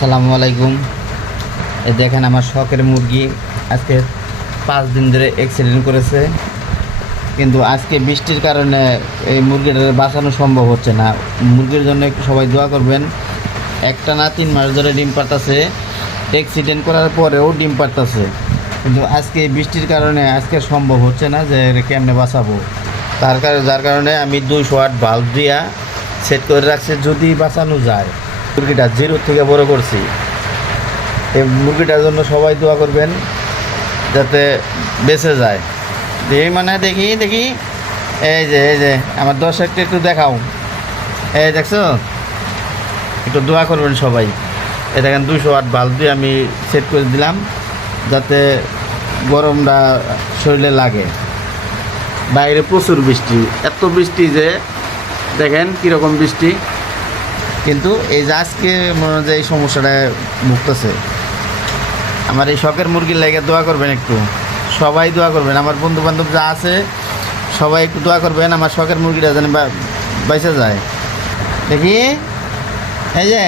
আসসালামু আলাইকুম। এই দেখেন আমার শখের মুরগি আজকে 5 দিন ধরে অ্যাক্সিডেন্ট করেছে, কিন্তু আজকে বৃষ্টির কারণে এই মুরগিটা বাঁচানো সম্ভব হচ্ছে না। মুরগির জন্য একটু সবাই দোয়া করবেন। একটা না 3 মাস ধরে ডিম পাড়তাছে, অ্যাক্সিডেন্ট করার পরেও ডিম পাড়তাছে, কিন্তু আজকে এই বৃষ্টির কারণে আজকে সম্ভব হচ্ছে না যে কেমনে বাঁচাবো। যার কারণে আমি 208 বাল্ব দিয়া সেট করে রাখছি, যদি বাঁচানো যায়। মুরগিটা 0 থেকে বড় করছি। এই মুরগিটার জন্য সবাই দোয়া করবেন যাতে বেঁচে যায়। দেখি এই যে আমার দর্শকটা একটু দেখাও। এই দেখছো, একটু দোয়া করবেন সবাই। এই দেখেন 208 বাল্ব দিয়ে আমি সেট করে দিলাম যাতে গরমটা শরীরে লাগে। বাইরে প্রচুর বৃষ্টি, এত বৃষ্টি যে দেখেন কীরকম বৃষ্টি, কিন্তু এই যে আজকে মনে হয় যে এই সমস্যাটা ভুগতেছে। আমার এই শখের মুরগির লাগে দোয়া করবেন, একটু সবাই দোয়া করবেন। আমার বন্ধু বান্ধব যা আছে সবাই একটু দোয়া করবেন আমার শখের মুরগিটা যেন বাইচে যায়। দেখি এই যে